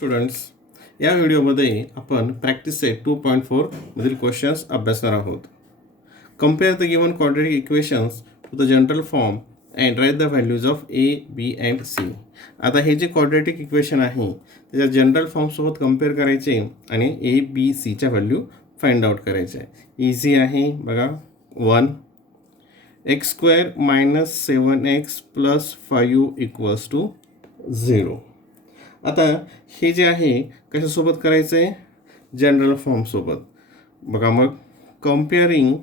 Students, या व्हिडिओमध्ये आपण प्रॅक्टिस सेट 2.4 मधील क्वेश्चन्स अभ्यासणार आहोत. Compare the given quadratic equations to the general form and write the values of A, B and C. आता हे जे क्वाड्रॅटिक इक्वेशन आहे त्याच्या जनरल फॉर्मसोबत कम्पेअर करायचे आणि ए, बी, सीच्या व्हॅल्यू फाइंड आउट करायचे. इझी आहे बघा. 1 x² - 7x + 5 = 0. आता हे जे आहे कशासोबत करायचं आहे? जनरल फॉर्मसोबत. बघा मग कम्पेअरिंग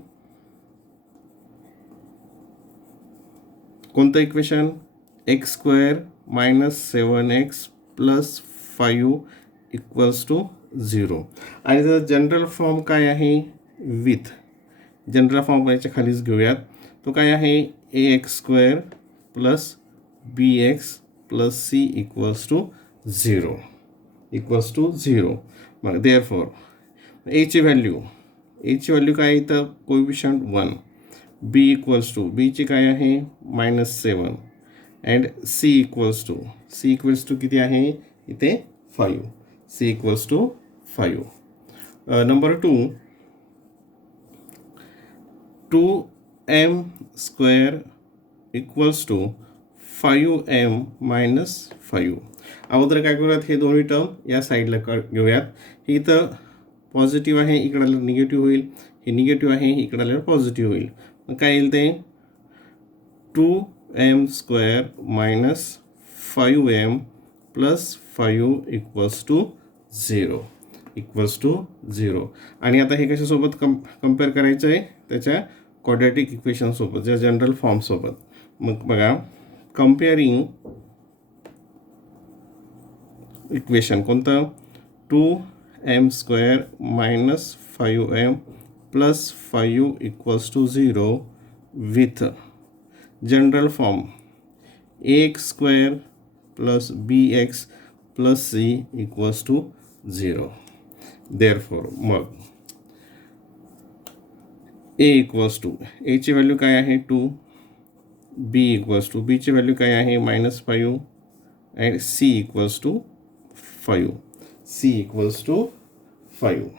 कोणतं इक्वेशन? x² - 7x + 5 = 0. आणि त्याचा जनरल फॉर्म काय आहे? विथ जनरल फॉर्म याच्या खालीच घेऊयात. तो काय आहे? ax² + bx + c = 0. मग देअरफॉर एची व्हॅल्यू काय आहे? इथं कोएफिशियंट 1. b ची काय आहे? -7 अँड c किती आहे? इथे 5. c = 5. Number 2 2m² = 5m - 5. अगोदर काय करूयात? हे दोन्ही टर्म या साईडला घेऊयात. ही इथं पॉझिटिव्ह आहे, इकडे आल्यावर निगेटिव्ह होईल. हे निगेटिव्ह आहे, इकडे आल्यावर पॉझिटिव्ह होईल. मग काय येईल ते? 2m² - 5m + 5 = 0. आणि आता हे कशासोबत कम्पेअर करायचं आहे? त्याच्या क्वाड्रॅटिक इक्वेशनसोबत, ज्या जनरल फॉर्मसोबत. मग बघा, कम्पेअरिंग इक्वेशन कोणतं? 2m² - 5m + 5 = 0 with general form ax² + bx + c = 0. Therefore मग a ची व्हॅल्यू काय आहे? 2. b ची व्हॅल्यू काय आहे? -5 and c = 5.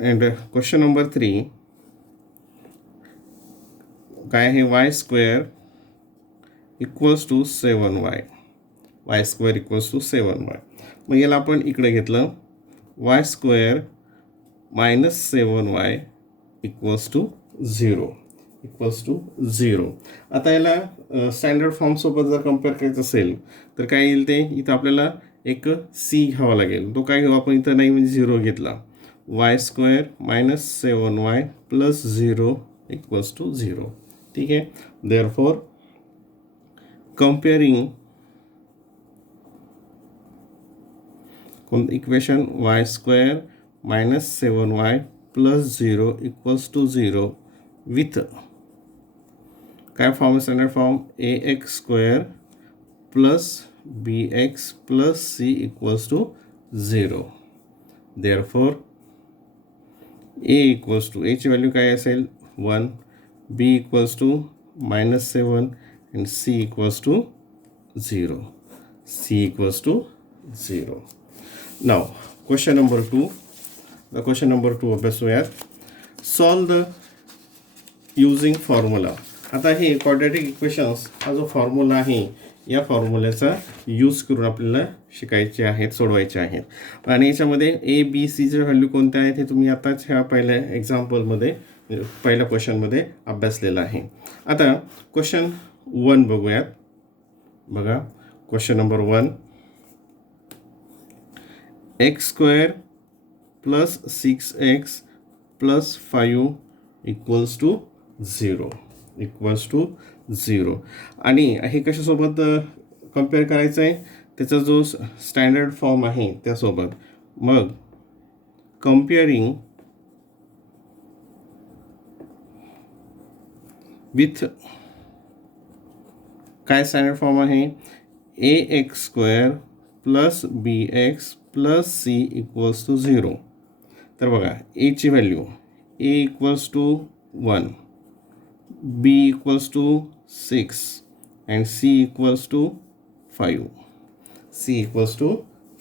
And question number 3 काय आहे? y² = 7y. y² = 7y. मग याला आपण इकडे घेतलं. y² - 7y = 0. आता याला स्टँडर्ड फॉर्मसोबत जर कम्पेअर करायचं असेल तर काय येईल ते? इथं आपल्याला एक c घ्यावा लागेल. तो काय घेऊ आपण? इथं नाही म्हणजे 0 घेतला. y² - 7y + 0 = 0. ठीक आहे. देअरफॉर कम्पेअरिंग कोणतं इक्वेशन? y² - 7y + 0 = 0 विथ काय form? Standard form ax² + bx + c = 0. Therefore a ची व्हॅल्यू काय असेल? 1. b = -7 and c = 0. Now question number 2 अभ्यासूयात. Solve the using formula. आता हे क्वाड्रॅटिक इक्वेशन्स हा जो फॉर्म्युला आहे या फॉर्म्युल्याचा यूज करून आपल्याला शिकायचे आहेत, सोडवायचे आहेत. आणि याच्यामध्ये ए, बी, सीचे व्हॅल्यू कोणत्या आहेत हे तुम्ही आताच ह्या पहिल्या एक्झाम्पलमध्ये, पहिल्या क्वेश्चनमध्ये अभ्यासलेलं आहे. आता क्वेश्चन 1 बघूयात. बघा क्वेश्चन नंबर 1. x² + 6x + 5 = 0. आणि हे कशासोबत कम्पेअर करायचं आहे? त्याचा जो स्टँडर्ड फॉर्म आहे त्यासोबत. मग कम्पेअरिंग विथ काय स्टँडर्ड फॉर्म आहे? ax² + bx + c = 0. तर बघा, a ची value a = 1, b = 6 and c = 5.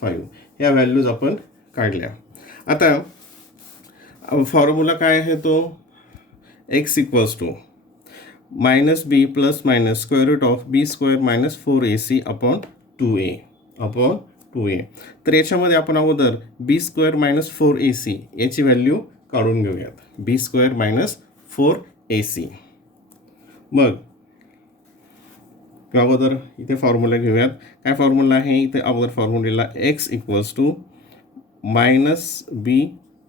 5 ह्या व्हॅल्यूज आपण काढल्या. आता फॉर्म्युला काय आहे तो x equals to minus B plus minus square root of B square minus 4ac upon 2a. तर याच्यामध्ये आपण अगोदर बी स्क्वेअर मायनस 4ac याची व्हॅल्यू काढून घेऊयात. बी स्क्वेअर मायनस 4ac. मग अगोदर इथे फॉर्म्युला घेऊयात. काय फॉर्म्युला आहे इथे अगोदर formula x equals to minus B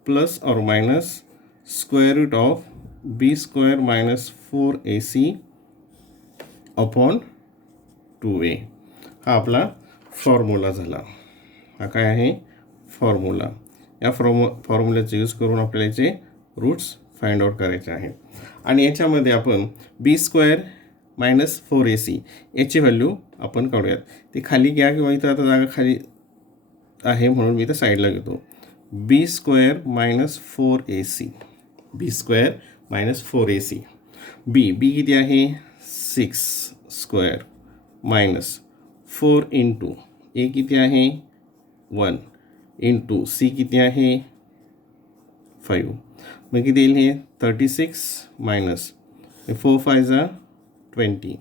plus और minus square root of B square minus 4ac upon 2a. हा आपला फॉर्म्युला झाला. हा काय आहे फॉर्म्युला. या फॉर्म्युल्याचा यूज करून आपल्याला याचे रूट्स फाइंड आउट करायचे आहेत. आणि याच्यामध्ये आपण बी स्क्वेअर मायनस 4ac याची व्हॅल्यू आपण काढूयात. ती खाली घ्या किंवा इथं आता जागा खाली आहे म्हणून मी इथं साईडला घेतो. बी square minus 4ac. B square minus 4ac. बी किती आहे 6 स्क्वेअर मायनस 4 इंटू ए किती आहे 1 इंटू सी किती आहे 5. मग किती येईल हे 36 मायनस 4 5 20.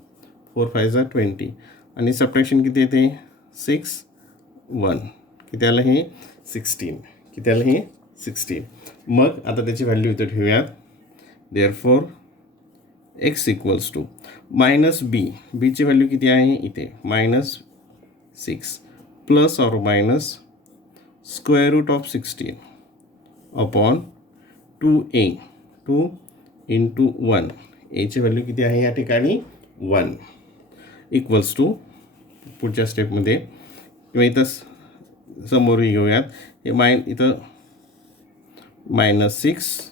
4 5 20 आणि सबट्रॅक्शन किती येते 6 1 किती आलं हे 16. किती आलं हे 16. मग आता त्याची व्हॅल्यू इथं ठेवूयात. Therefore x equals to minus बीची व्हॅल्यू किती आहे इथे मायनस 6 प्लस और minus square root of 16 upon 2a. 2 into 1 एची व्हॅल्यू किती आहे या ठिकाणी 1 इक्वल्स टू पुढच्या स्टेपमध्ये किंवा इथं समोरही घेऊयात. हे इथं मायनस 6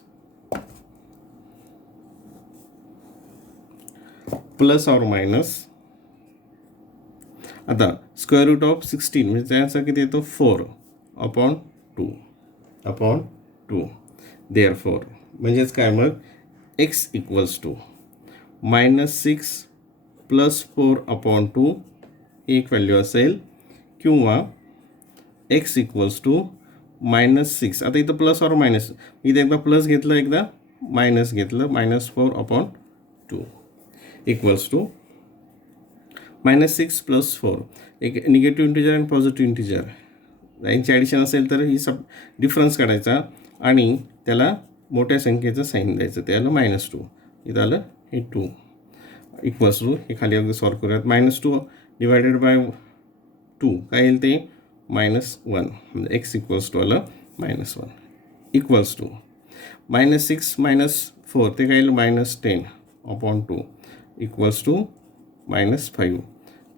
प्लस और मायनस आता स्क्वेअर रूट ऑफ 16 म्हणजे त्याचा किती येतो 4 अपॉन 2 देअरफॉर म्हणजेच काय मग x equals to minus 6 plus 4 upon 2 एक व्हॅल्यू असेल किंवा x इक्वल्स टू मायनस 6. आता इथं प्लस और मायनस इथं एकदा प्लस घेतलं एकदा मायनस घेतलं minus 4 upon 2 equals to minus 6 plus 4 एक निगेटिव्ह इंटिजर आणि पॉझिटिव्ह इंटिजर यांची ॲडिशन असेल तर ही डिफरन्स काढायचा आणि त्याला मोठ्या संख्येचं साईन द्यायचं. ते आलं मायनस 2. इथं आलं हे 2 इक्वल्स टू हे खाली अगदी सॉल्व करूयात. मायनस 2 डिवायडेड बाय 2 काय येईल ते मायनस 1 म्हणजे x इक्वल्स टू आलं minus 1 equals to minus 6 minus 4 ते काय येईल minus 10 upon 2 equals to minus 5.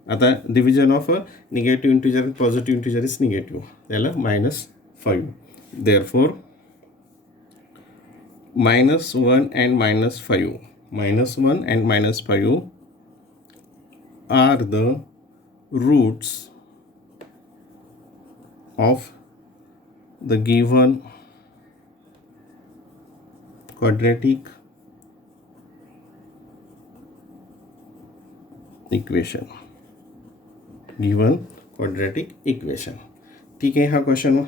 आता डिव्हिजन ऑफ निगेटिव्ह इंटिजर आणि पॉझिटिव्ह इंटिजर इज निगेटिव्ह त्याला minus 5. Therefore minus 1 and minus 5. Minus 1 and minus 5 are the roots of the given quadratic equation. ठीक आहे. हा question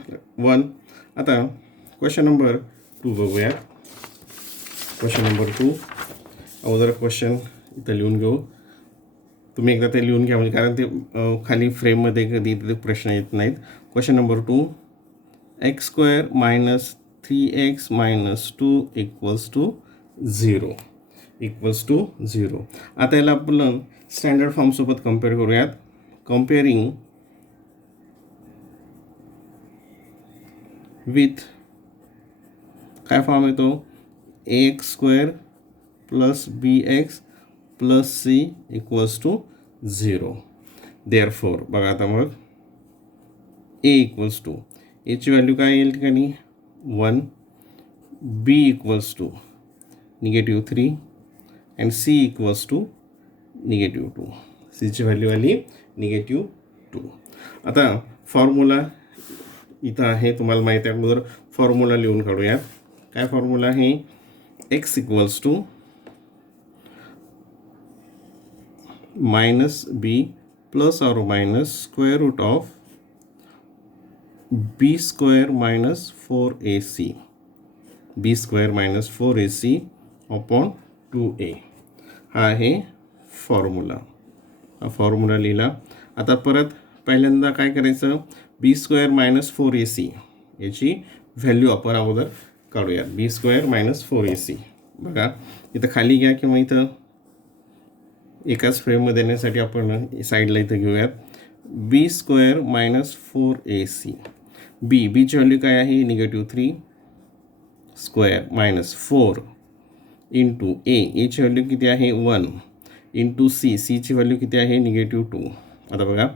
1. आता क्वेश्चन नंबर 2 बघूया. Question number 2 अगोदर question इथं लिहून घेऊ. तुम्ही एकदा ते लिहून घ्या म्हणजे कारण ते खाली फ्रेममध्ये कधी ते प्रश्न येत नाहीत. Question number 2 x square minus 3x minus 2 equals to 0. आता याला आपण स्टँडर्ड फॉर्मसोबत कम्पेअर करूयात. कम्पेअरिंग विथ काय फॉर्म येतो ax square plus bx plus c equals to 0. Therefore बघा आता मग a इक्वल्स टू एची व्हॅल्यू काय येईल ठिकाणी 1, b equals to negative 3 and c equals to negative 2. सीची व्हॅल्यू आली निगेटिव्ह 2. आता फॉर्म्युला इथं आहे तुम्हाला माहिती आहे. अगोदर फॉर्म्युला लिहून काढूयात. काय फॉर्म्युला आहे x equals to minus B plus और minus square root of B square minus 4ac, B square minus 4ac upon 2a हा आहे फॉर्म्युला. हा फॉर्म्युला लिहिला. आता परत पहिल्यांदा काय करायचं, बी स्क्वेअर मायनस 4ac याची व्हॅल्यू आपण अगोदर काढूया. बी स्क्वेअर मायनस 4ac बघा इथं खाली घ्या किंवा इथं एकाच फ्रेममध्ये देण्यासाठी आपण साईडला इथं घेऊयात. बी स्क्वेअर मायनस 4ac, बीची व्हॅल्यू काय आहे -3 स्क्वेअर मायनस 4 इंटू एची व्हॅल्यू किती आहे 1 इंटू सीची व्हॅल्यू किती आहे -2. आता बघा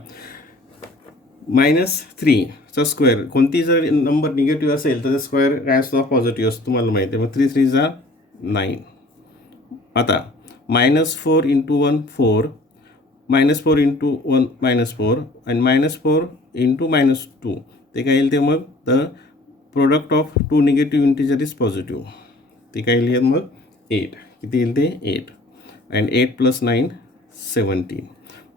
-3चा स्क्वेअर, कोणती जर नंबर निगेटिव्ह असेल तर स्क्वेअर काय असतो, पॉझिटिव्ह असतो, तुम्हाला माहिती आहे. मग 3 3 जा 9. आता -4 इंटू 1 4, -4 इंटू 1 -4 आणि -4 इंटू -2 ते काय येईल ते मग the product of two negative integer is positive. ते काय येईल मग 8. किती येईल ते 8 अँड 8 + 9 17.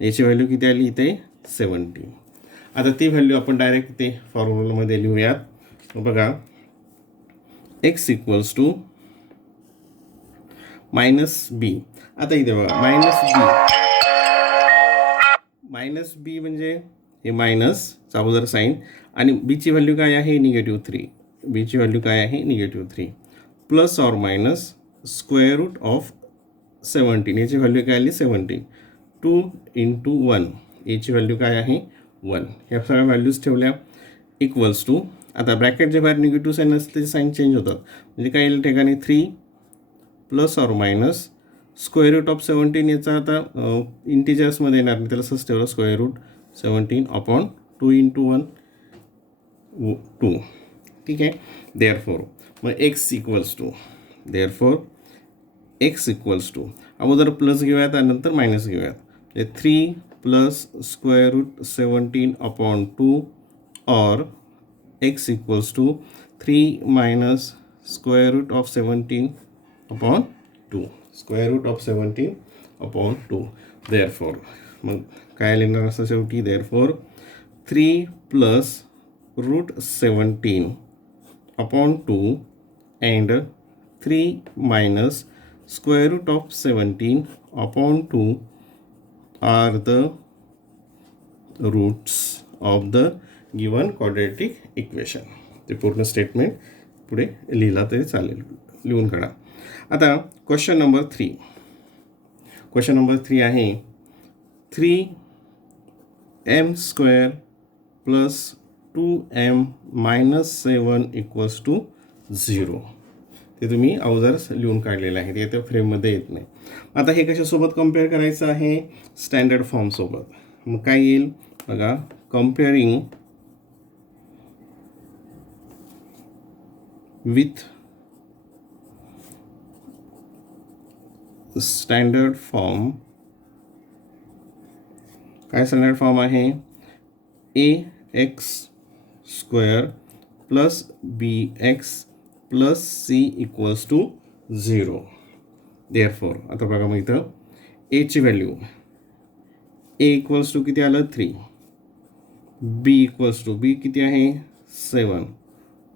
याची व्हॅल्यू किती आली इथे 17. आता ती व्हॅल्यू आपण डायरेक्ट ते फॉर्म्युलामध्ये लिहूयात. बघा x इक्वल्स टू -b. आता इथे बघा -b म्हणजे हे मायनसचा अगोदर साईन आणि बीची व्हॅल्यू काय आहे -3. बीची व्हॅल्यू काय आहे -3 plus or minus square root of 17. याची व्हॅल्यू काय आली 17. 2 इंटू 1 याची व्हॅल्यू काय आहे 1. ह्या सगळ्या व्हॅल्यूज ठेवल्या इक्वल्स टू. आता ब्रॅकेटच्या बाहेर निगेटिव्ह साईन असते ते साईन चेंज होतात. म्हणजे काय येईल ठिकाणी 3 plus or minus square root of 17. याचा आता इंटिजर्समध्ये येणार नाही, त्याला असंच ठेवलं स्क्वेअर रूट 17 अपॉन 2 इंटू 1 2. ठीक आहे. देअरफॉर मग x इक्वल्स टू अगोदर प्लस घेऊयात आणि नंतर मायनस घेऊयात. 3 प्लस स्क्वेअर रूट 17 अपॉन 2 और x equals to 3 minus square root of 17 upon 2. Square root of 17 upon 2. Therefore मग काय लिहिणार असं शेवटी, therefore 3 plus root 17 upon 2 and 3 minus square root of 17 upon 2 are the roots of the given quadratic equation. ते पूर्ण statement पुढे लिहिला तरी चालेल, लिहून काढा. आता क्वेश्चन नंबर 3 आहे 3m square plus 2m minus 7 equals to 0. ते तुम्ही अगोदर लिहून काढलेलं आहे, ते त्या फ्रेममध्ये येत नाही. आता हे कशासोबत कम्पेअर करायचं आहे, स्टँडर्ड फॉर्मसोबत. मग काय येईल बघा, कम्पेअरिंग विथ स्टँडर्ड फॉर्म. काय स्टँडर्ड फॉर्म आहे, ax square plus bx plus c equals to 0. Therefore आता बघा मग इथं एची व्हॅल्यू a इक्वल्स टू किती आलं 3, b इक्वल्स टू b किती आहे 7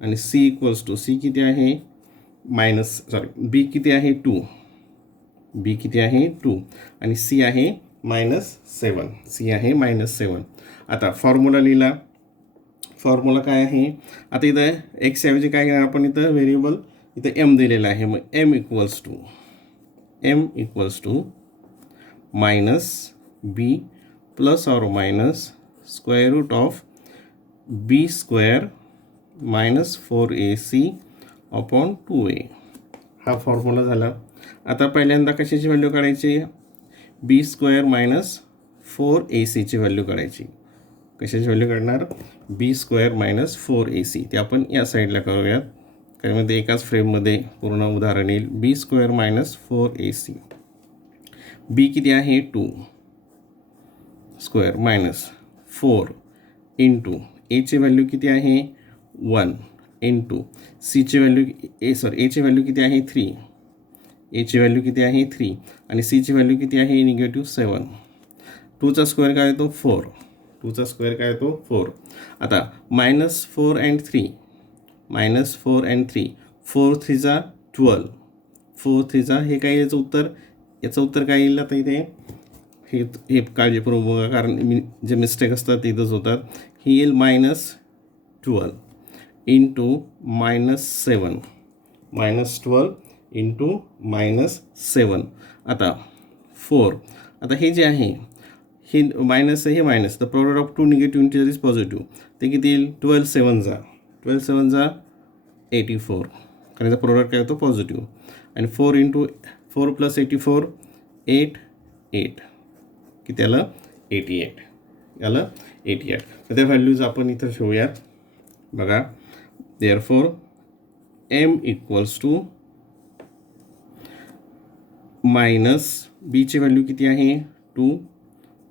आणि c इक्वल्स टू c किती आहे b किती आहे 2, b किती आहे 2 आणि c आहे -7. आता फॉर्म्युला लिहिला. फॉर्म्युला काय आहे, आता इथं x ऐवजी काय घेणार आपण, इथं व्हेरिएबल इथं m दिलेला आहे. मग m equals to minus b plus or minus square root of b square minus 4ac upon 2a. हा फॉर्म्युला झाला. आता पहिल्यांदा कशाची व्हॅल्यू काढायची, b square minus 4ac value काढायची. कशाची व्हॅल्यू काढणार, b स्क्वेअर मायनस 4ac. ते आपण या साईडला करूयात, कारण ते एकाच फ्रेममध्ये पूर्ण उदाहरण येईल. b square minus 4ac, b किती आहे 2 स्क्वेअर मायनस 4 इंटू एची व्हॅल्यू किती आहे 1 इंटू सीची व्हॅल्यू एची व्हॅल्यू किती आहे 3, एची व्हॅल्यू किती आहे 3 आणि सीची व्हॅल्यू किती आहे -7. 2चा स्क्वेअर काय येतो 4 2चा स्क्वेअर काय येतो 4. आता -4 अँड 3, -4 अँड 3, 4 3 12, 4 3 हे काय याचं उत्तर काय येईल आता इथे हे काळजीपूर्वक बघा, कारण जे मिस्टेक असतात ते इथंच होतात. ही येईल -12 इंटू -7, -12 इंटू -7. आता 4, आता हे जे आहे हे मायनस आहे, हे minus, the product of two negative integer is positive. ते किती येईल 12 7 जा 84, कारण याचा प्रोडक्ट काय होतो पॉझिटिव्ह. आणि 4 इंटू 4 प्लस 84 8 किती आलं 88, आलं 88. तर त्या व्हॅल्यूज आपण इथं ठेवूयात. बघा, therefore m equals to minus बीची व्हॅल्यू किती आहे 2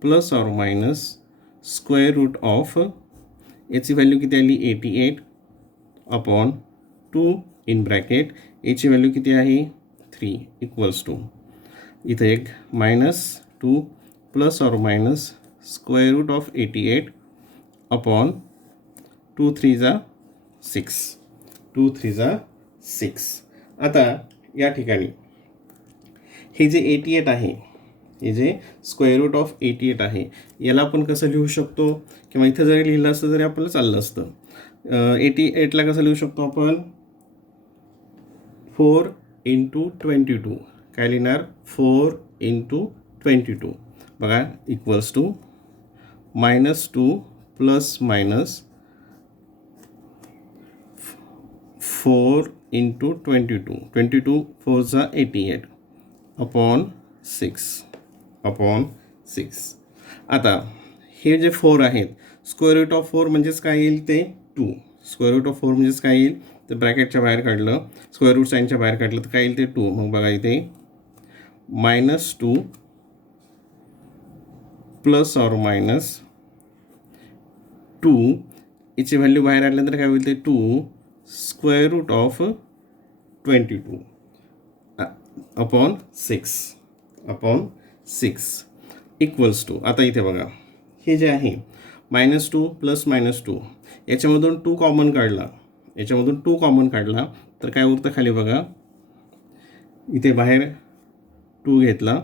plus or minus square root of याची व्हॅल्यू किती आली 88 अपॉन 2 इन ब्रॅकेट याची व्हॅल्यू किती आहे 3 इक्वल्स टू इथं एक -2 plus or minus square root of 88 upon 2 3 6, 2 3 6. आता या ठिकाणी हे जे 88 आहे, हे जे स्क्वेअर रूट ऑफ 88 आहे, याला आपण कसं लिहू शकतो, किंवा इथं जरी लिहिलं असतं तरी आपल्याला चाललं असतं. 88ला कसं लिहू शकतो आपण 4 इंटू 22, काय लिहिणार 4 इंटू 22. बघा equals to -2 plus minus 4 into 22, 22 4 88 upon 6. आता हे जे 4 आहेत, स्क्वेअर रूट ऑफ 4 म्हणजेच काय येईल ते 2. स्क्वेअर रूट ऑफ 4 म्हणजेच काय येईल, तर ब्रॅकेटच्या बाहेर काढलं, स्क्वेअर रूट साईनच्या बाहेर काढलं तर काय येईल ते 2. मग बघा इथे -2 प्लस ऑर मायनस 2 याची व्हॅल्यू बाहेर आल्यानंतर काय होईल ते 2 square root of 22 upon 6 equals to. आता इथे बघा हे जे आहे -2 प्लस -2 याच्यामधून 2 कॉमन काढला, तर काय उरतं खाली बघा, इथे बाहेर 2 घेतला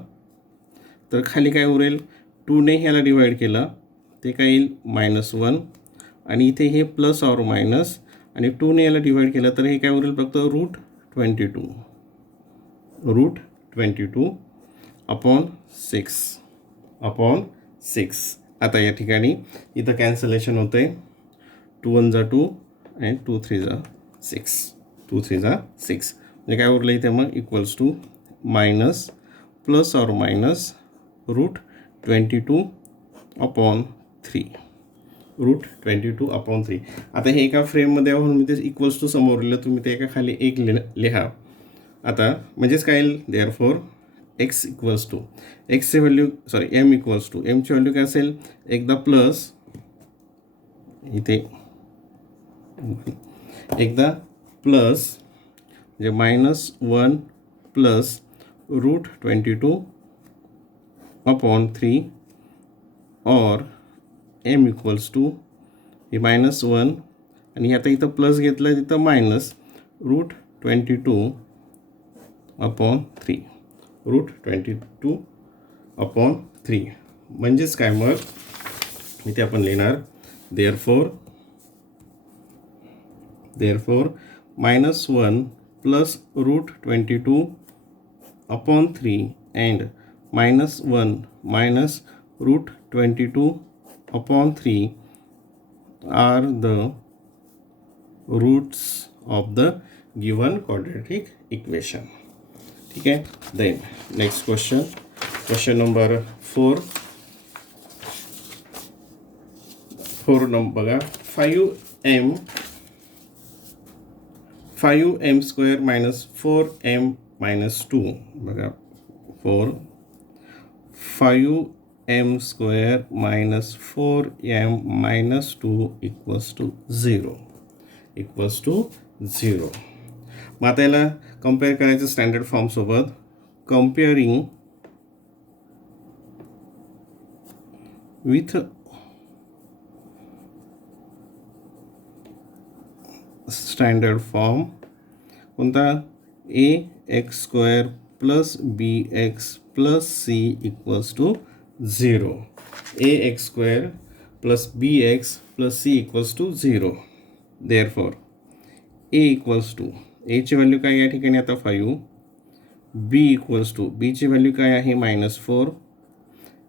तर खाली काय उरेल 2ने ह्याला डिवाईड केलं ते काय येईल -1, आणि इथे हे प्लस ऑर मायनस आणि 2ने याला डिवाईड केलं तर हे काय उरेल फक्त रूट 22 अपॉन 6. आता या ठिकाणी इथं कॅन्सलेशन होतं आहे, 2 1 2 अँड 2 3 6, म्हणजे काय उरलं इथे मग equals to minus plus or minus root 22 upon 3. आता हे एका फ्रेममध्ये म्हणून मी ते इक्वल्स टू समोर लिहिलं, तुम्ही ते एका खाली एक लिहा. आता म्हणजेच काय येईल देअरफॉर एक्स इक्वल्स टू एक्सची व्हॅल्यू एम इक्वल्स टू एमची व्हॅल्यू काय असेल, एकदा प्लस इथे एकदा प्लस म्हणजे -1 प्लस रूट 22 अपॉन 3 और एम इक्वल्स टू हे -1 आणि आता इथं प्लस घेतलं आहे तिथं मायनस रूट 22 अपॉन 3, म्हणजेच काय मग इथे आपण लिहिणार therefore -1 plus root 22 upon 3 and -1 minus root 22 upon 3 are the roots of the given quadratic equation. ठीक आहे. Then next question number 4 number बघा, 5m square minus 4m minus 2. बघा 5m square minus 4m minus 2 equals to 0. मग आता याला compare करायचं standard फॉर्मसोबत. Comparing with standard form कोणता A X square plus B X plus C equals to 0. A X square plus B X plus C equals to 0. Therefore A equals to एची value काय या ठिकाणी आता 5, B equals to बीची value काय आहे -4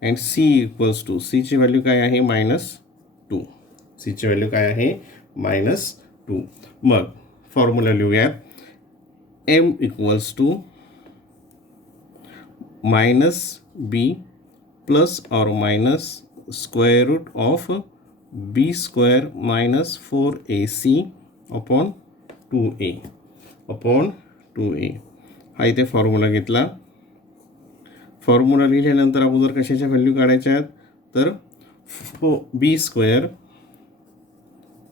and C equals to सीची value काय आहे -2. सीची व्हॅल्यू काय आहे -2. मग फॉर्म्युला लिहूयात. M equals to minus B plus और minus square root of B square minus 4ac upon 2a upon 2a. हा इथे फॉर्म्युला घेतला. फॉर्म्युला लिहिल्यानंतर अगोदर कशाच्या व्हॅल्यू काढायच्या आहेत तर बी स्क्वेअर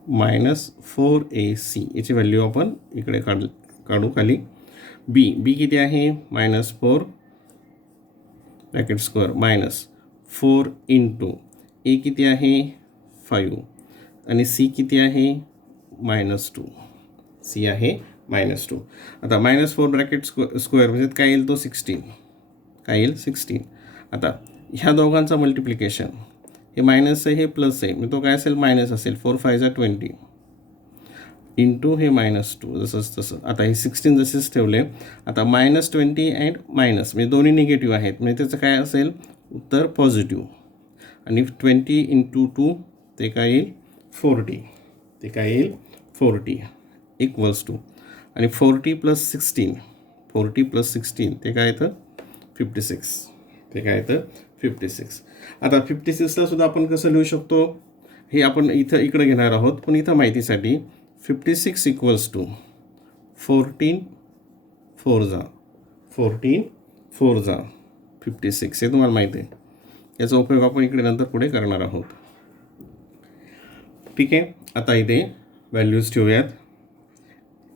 मायनस 4ac याची व्हॅल्यू आपण इकडे काढू खाली. बी किती आहे -4 ब्रॅकेट स्क्वेअर मायनस 4 इंटू ए किती आहे 5 आणि सी किती आहे -2. सी आहे -2. आता -4 ब्रॅकेट स्क्वेअर म्हणजे काय येईल तो 16. काय येईल 16. आता ह्या दोघांचा मल्टिप्लिकेशन हे मायनस आहे हे प्लस आहे म्हणजे तो काय असेल मायनस असेल 4 5 20 इंटू हे -2 जसंच तसं. आता हे 16 जसेच ठेवले. आता -20 अँड मायनस म्हणजे दोन्ही निगेटिव्ह आहेत म्हणजे त्याचं काय असेल उत्तर पॉझिटिव्ह. आणि 20 इंटू 2 ते काय येईल 40. ते काय येईल 40 इक्वल्स टू आणि 40 प्लस 16 ते काय येतं 56. ते काय येतं 56. आता 56ला सुद्धा आपण कसं लिहू शकतो हे आपण इकडे घेणार आहोत पण इथं माहितीसाठी 56 इक्वल्स टू 14 4 जा 56 हे तुम्हाला माहिती आहे. याचा उपयोग आपण इकडे नंतर पुढे करणार आहोत. ठीक आहे. आता इथे व्हॅल्यूज ठेवूयात.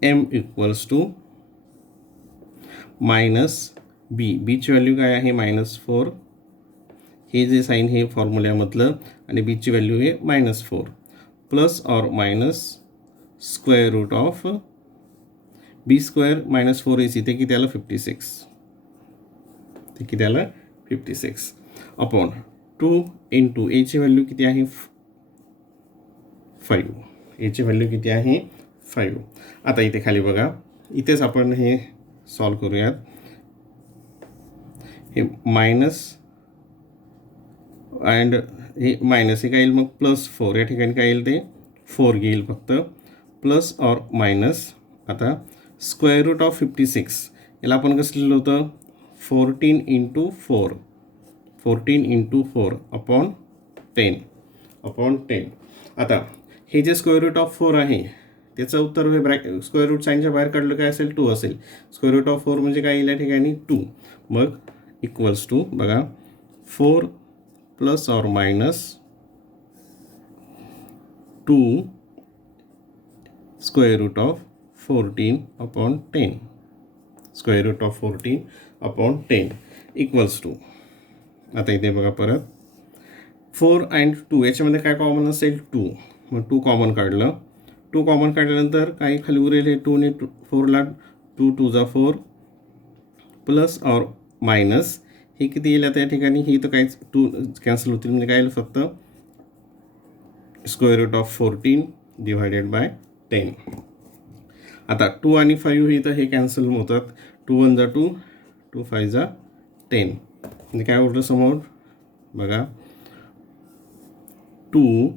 एम इक्वल्स टू मायनस बीची व्हॅल्यू काय आहे -4. हे जे साईन हे फॉर्म्युल्यामधलं आणि बीची व्हॅल्यू आहे -4 प्लस और minus square root of B square -4ac ते किती आलं 56. ते किती आलं 56 अपॉन 2 इंटू एची व्हॅल्यू किती आहे 5. एची व्हॅल्यू किती आहे 5. आता इथे खाली बघा इथेच आपण हे सॉल्व करूयात. हे मायनस अँड हे मायनस हे काय येईल मग +4 या ठिकाणी काय येईल ते 4 घेईल फक्त प्लस और मायनस. आता स्क्वेअर रूट ऑफ 56 याला आपण कसं लिहिलं होतं 14 इंटू 4 अपॉन 10. आता हे जे स्क्वेअर रूट ऑफ 4 आहे त्याचं उत्तर हे स्क्वेअर रूट साईनच्या बाहेर काढलं काय असेल 2 असेल. स्क्वेअर रूट ऑफ 4 म्हणजे काय येईल या ठिकाणी 2. मग इक्वल्स टू बघा 4 प्लस और minus 2 square root of 14 upon 10. Square root of 14 upon 10 equals to. आता इथे बघा परत 4 अँड 2 याच्यामध्ये काय कॉमन असेल 2. मग 2 कॉमन काढलं. 2 कॉमन काढल्यानंतर काही खाली उरेल हे 2 ने 4ला 2 2 जा 4 प्लस और मायनस हे किती येईल आता या ठिकाणी ही तर काहीच 2 कॅन्सल होतील म्हणजे काय येईल फक्त square root of 14 divided by 10. आता 2 आणि 5 ही तर हे कॅन्सल होतात. 2 1 जा 2 2 5 जा 10 म्हणजे काय उरलं समोर बघा 2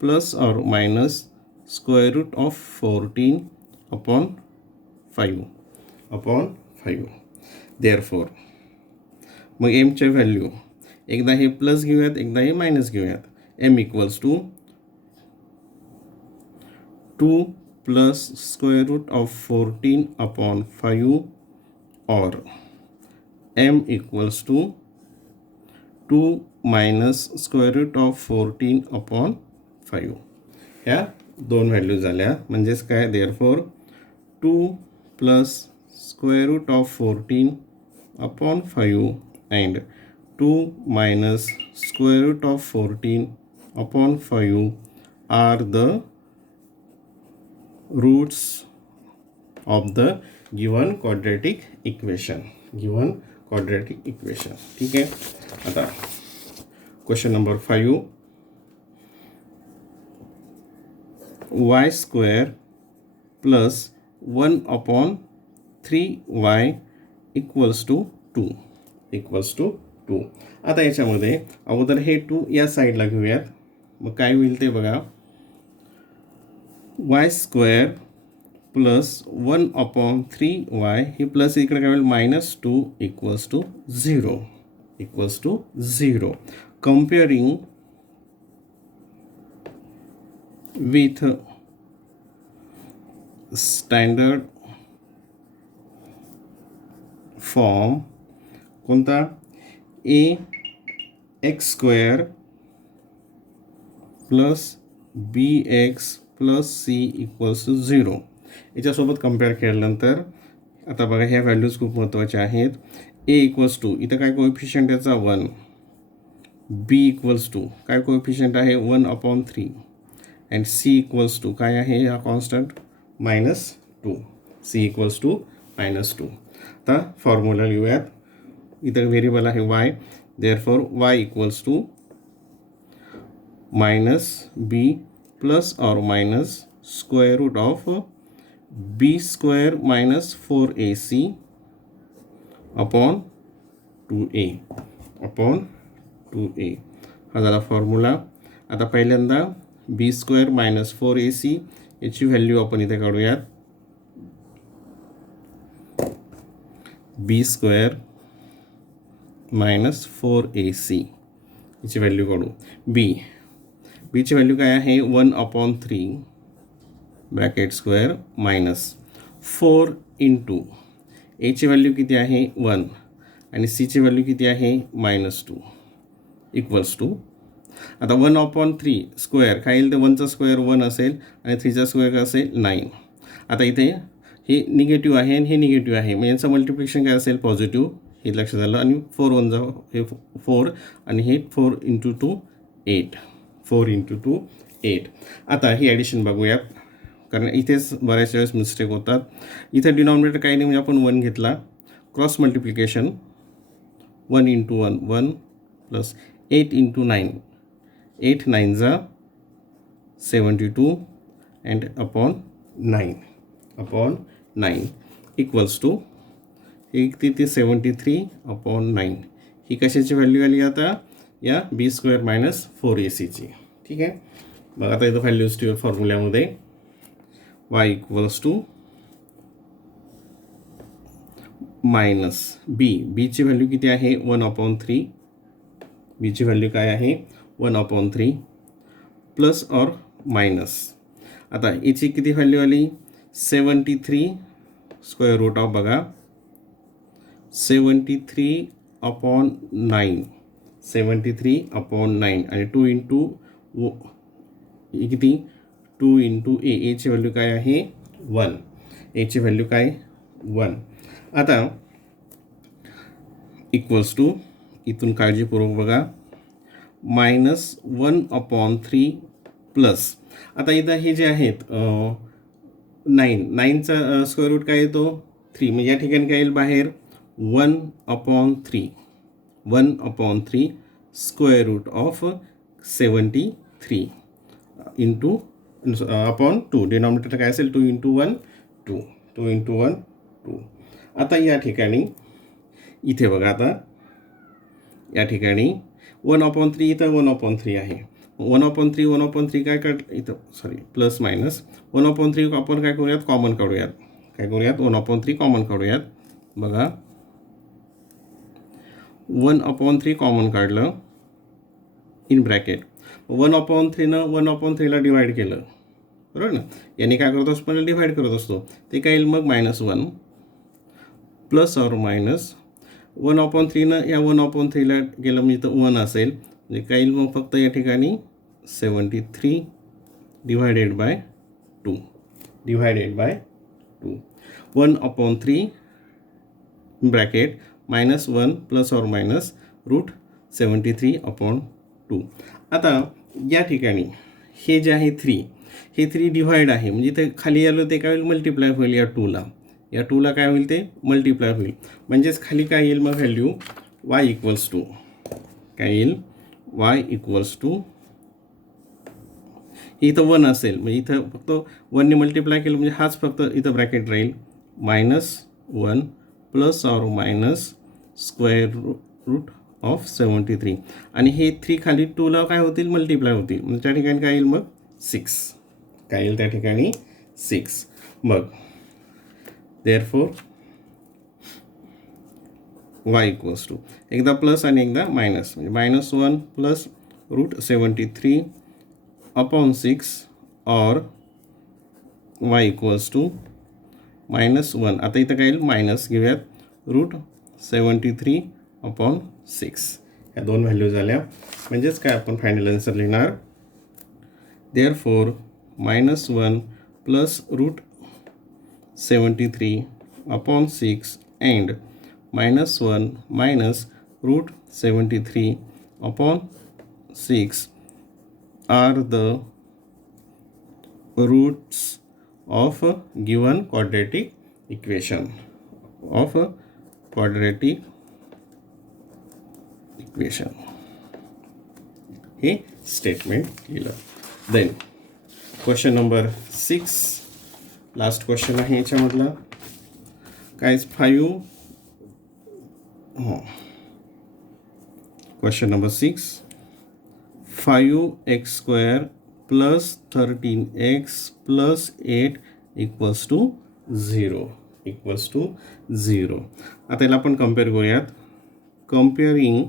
प्लस और minus square root of 14 upon 5 therefore. मग एमच्या व्हॅल्यू एकदा हे प्लस घेऊयात एकदा हे मायनस घेऊयात. M equals to 2 plus square root of 14 upon 5 or M equals to 2 minus square root of 14 upon 5. ह्या दोन व्हॅल्यू झाल्या म्हणजेच काय therefore 2 plus square root of 14 upon 5 and 2 minus square root of 14 upon 5 are the roots of the given quadratic equation. ठीक आहे. आता question number 5. y square plus 1/3y equals to 2. आता याच्यामध्ये अगोदर हे 2 या साईडला घेऊयात. मग काय होईल ते बघा. y स्क्वेअर प्लस 1/3y हे प्लस इकडे काय होईल -2 equals to 0. Comparing with standard form कोणता ax square plus bx plus c equals to 0. याच्यासोबत कम्पेअर केल्यानंतर आता बघा ह्या व्हॅल्यूज खूप महत्त्वाच्या आहेत. a इक्वल्स टू इथं काय कोएफिशियंट याचा 1, b इक्वल्स टू काय कोएफिशियंट आहे 1/3 अँड c इक्वल्स टू काय आहे हा कॉन्स्टंट -2. c equals to -2. आता फॉर्म्युला लिहूयात. इथं व्हेरिएबल आहे y. Therefore y equals to -b plus और minus square root of b square minus 4ac upon 2a हा झाला फॉर्म्युला. आता पहिल्यांदा b स्क्वेअर मायनस 4ac याची व्हॅल्यू आपण इथे काढूयात. b स्क्वेअर मायनस 4ac याची व्हॅल्यू काढू. बीची व्हॅल्यू काय आहे 1/3 ब्रॅकेट स्क्वेअर मायनस 4 इंटू एची व्हॅल्यू किती आहे 1 आणि सीची व्हॅल्यू किती आहे -2 इक्वल्स टू. आता 1/3 स्क्वेअर काय येईल तर 1चा स्क्वेअर 1 असेल आणि 3चा स्क्वेअर काय असेल 9. आता इथे हे निगेटिव्ह आहे आणि हे निगेटिव्ह आहे म्हणजे यांचं मल्टिप्लिकेशन काय असेल पॉझिटिव्ह. हे लक्षात आलं. आणि 4 1 जा हे 4 आणि हे 4 × 2 8. 4 × 2 8. आता ही ॲडिशन बघूयात कारण इथेच बऱ्याच वेळेस मिस्टेक होतात. इथे डिनॉमिनेटर काही नाही म्हणजे आपण 1 घेतला. क्रॉस मल्टिप्लिकेशन 1 × 1 1 प्लस 8 × 9 8 9 जा 72 अँड अपॉन 9 इक्वल्स टू एक ती 73/9. ही कशाची व्हॅल्यू आली आता या b स्क्वेअर मायनस 4ac. ठीक आहे. मग आता इथं व्हॅल्यूज ठेवू फॉर्म्युल्यामध्ये. y इक्वल्स टू मायनस बीची व्हॅल्यू किती आहे 1/3. बीची व्हॅल्यू काय आहे 1/3 प्लस और मायनस. आता याची किती व्हॅल्यू आली 73 स्क्वेअर रूट ऑफ बघा 73/9 आणि 2 इंटू किती 2 इंटू एची व्हॅल्यू काय आहे 1. एची व्हॅल्यू काय 1. आता इक्वल्स टू इथून काळजीपूर्वक बघा -1/3 प्लस. आता इथं हे जे आहेत 9चा स्क्वेअर रूट काय येतो 3 म्हणजे या ठिकाणी काय येईल बाहेर 1/3 square root of 73 into upon 2. Denominator काय असेल 2 × 1 2 2 × 1 2. आता या ठिकाणी इथे बघा आता या ठिकाणी 1/3 इथं 1/3 आहे. 1/3 काय इथं सॉरी प्लस मायनस 1/3 आपण काय करूयात कॉमन काढूयात. 1/3 कॉमन काढूयात. बघा 1/3 कॉमन काढलं इन ब्रॅकेट 1/3नं 1/3ला डिवाईड केलं बरोबर ना. याने काय करत असतो पण डिवाईड करत असतो ते काय येईल मग -1 प्लस और मायनस 1/3नं या 1/3ला गेलं म्हणजे तर 1 असेल म्हणजे काय येईल मग फक्त या ठिकाणी 73 divided by 2 1/3 bracket -1 plus or minus route 73/2. आता या ठिकाणी हे जे आहे 3 हे 3 डिव्हाइड आहे, म्हणजे ते खाली आलं ते काय होईल, मल्टिप्लाय होईल या 2ला. या 2ला काय होईल, ते मल्टिप्लाय होईल. म्हणजेच खाली काय येईल मग व्हॅल्यू y इक्वल्स टू काय येईल, y इक्वल्स टू इथं 1 असेल, म्हणजे इथं फक्त 1ने मल्टिप्लाय केलं म्हणजे हाच फक्त इथं ब्रॅकेट राहील, -1 plus or minus square root of 73. आणि हे 3 खाली 2ला काय होतील, मल्टिप्लाय होतील. म्हणजे त्या ठिकाणी काय येईल मग 6. काय येईल त्या ठिकाणी 6. मग देअरफॉर y इक्वल्स टू एकदा प्लस आणि एकदा मायनस, म्हणजे -1 प्लस रूट 73 अपॉन 6 और y इक्वल्स टू -1. आता इथं काय येईल, मायनस घेऊयात, रूट 73 अपॉन 6. ह्या दोन व्हॅल्यू झाल्या. म्हणजेच काय आपण फायनल आन्सर लिहिणार, therefore -1 plus root 73 upon 6 and -1 minus root 73 upon 6 are the roots of a given quadratic equation. हे स्टेटमेंट लिहिलं. Then question number 6, last question आहे याच्यामधला. काय 5. Question number 6, 5x² plus 13x plus 8 equals to 0. आता याला आपण compare करूयात. Comparing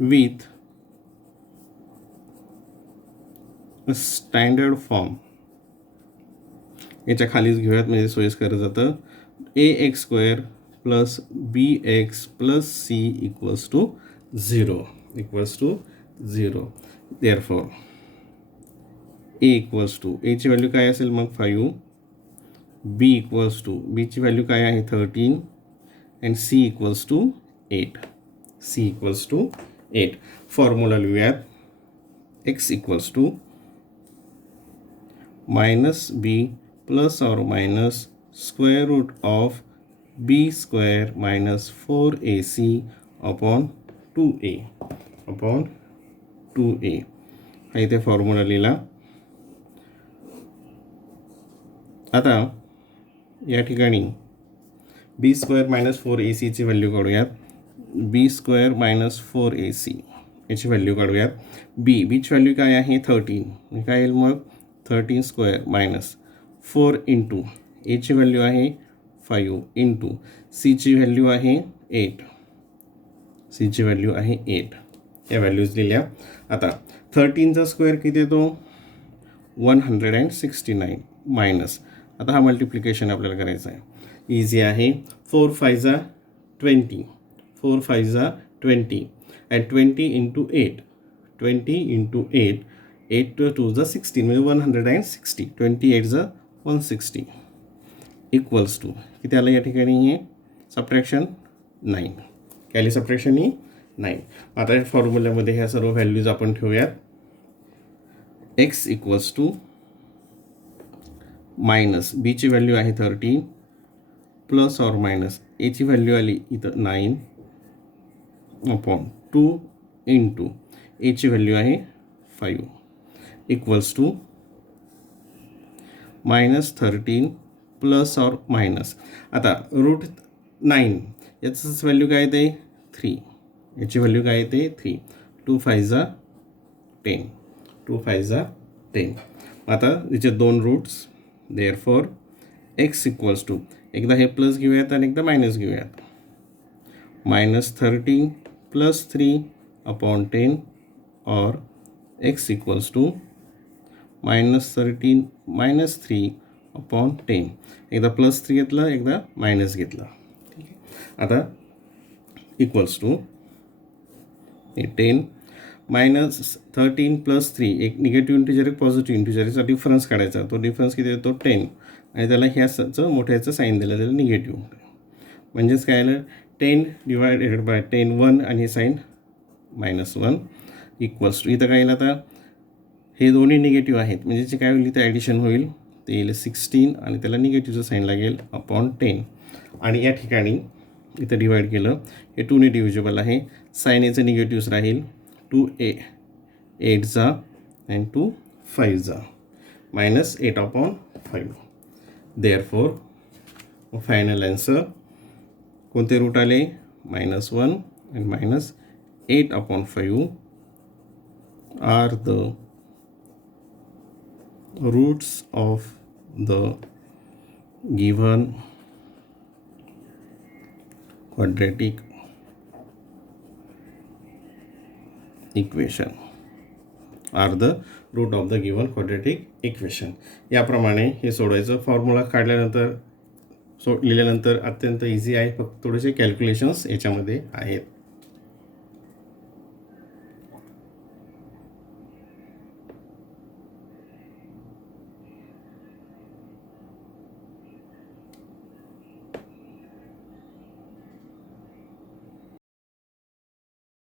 with standard form, याच्या खालीच घेऊयात म्हणजे सोयीस्कर जातं. ax² plus bx plus c equals to 0. Therefore a equals to a ची व्हॅल्यू काय असेल मग 5, b इक्वल्स टू b ची व्हॅल्यू काय आहे 13 and c equals to 8. Formula लिहूयात. x equals to minus b plus or minus square root of b² minus 4ac upon 2a. हा इथे फॉर्म्युला लिहिला. आता या ठिकाणी b² मायनस 4ac ची व्हॅल्यू काढूयात. b² मायनस 4ac याची व्हॅल्यू काढूयात. bची व्हॅल्यू काय आहे 13, काय येईल मग 13² मायनस 4 इंटू a ची व्हॅल्यू आहे 5 इंटू c ची व्हॅल्यू आहे 8. या व्हॅल्यूज दिल्या. आता 13चा स्क्वेअर किती येतो 169 मायनस, आता हा मल्टिप्लिकेशन आपल्याला करायचा आहे. इझी आहे. 4 5 जा 20 अँड 20 इंटू 8 8 2 जा 16 म्हणजे 160. 28 जा 160 इक्वल्स टू किती आलं या ठिकाणी, हे सबट्रॅक्शन 9. काय सबट्रॅक्शन ही 9. आता या फॉर्म्युल्यामध्ये ह्या सर्व व्हॅल्यूज आपण ठेवूयात. x equals to minus b ची व्हॅल्यू आहे 13 प्लस ऑर मायनस a ची व्हॅल्यू आली इथं 9 अपॉन 2 इंटू a ची व्हॅल्यू आहे 5 equals to -13 plus or minus. आता रूट 9 याचंच व्हॅल्यू काय येते 3, याची व्हॅल्यू काय येते 3. 2 5 जा 10. आता याचे दोन roots. Therefore x equals to एकदा हे प्लस घेऊयात आणि एकदा मायनस घेऊयात. -13 plus 3 upon 10 or x equals to -13 minus 3 upon 10. एकदा प्लस 3 घेतलं, एकदा मायनस घेतलं. ठीक आहे. आता इक्वल्स टू 10 -13 प्लस 3, एक निगेटिव्ह इंटिजर एक पॉझिटिव्ह इंटिजर, याचा डिफरन्स काढायचा. तो डिफरन्स किती येतो 10 आणि त्याला ह्याचं मोठ्याचं साईन दिलं, त्याला निगेटिव्ह. म्हणजेच काय आलं 10 डिवायडेड बाय 10 1 आणि हे साईन -1 इक्वल्स टू इथं काय येईल आता हे दोन्ही निगेटिव्ह आहेत, म्हणजे जे काय होईल इथे ॲडिशन होईल ते येईल 16 आणि त्याला निगेटिव्हचं साईन लागेल अपॉन 10. आणि या ठिकाणी इथं डिवाईड केलं, हे 2ने डिव्हिजिबल आहे, साईन एचं निगेटिव्हच राहील, 2a 8 and 2 5 -8/5. Therefore final answer कोणते रूट आले, -1 and -8/5 are the roots of the given quadratic equation. Are the root of the given quadratic equation. याप्रमाणे हे सोडवायचं. फॉर्म्युला काढल्यानंतर लिहिल्यानंतर अत्यंत इझी आहे, फक्त थोडेसे कॅल्क्युलेशन्स याच्यामध्ये आहेत.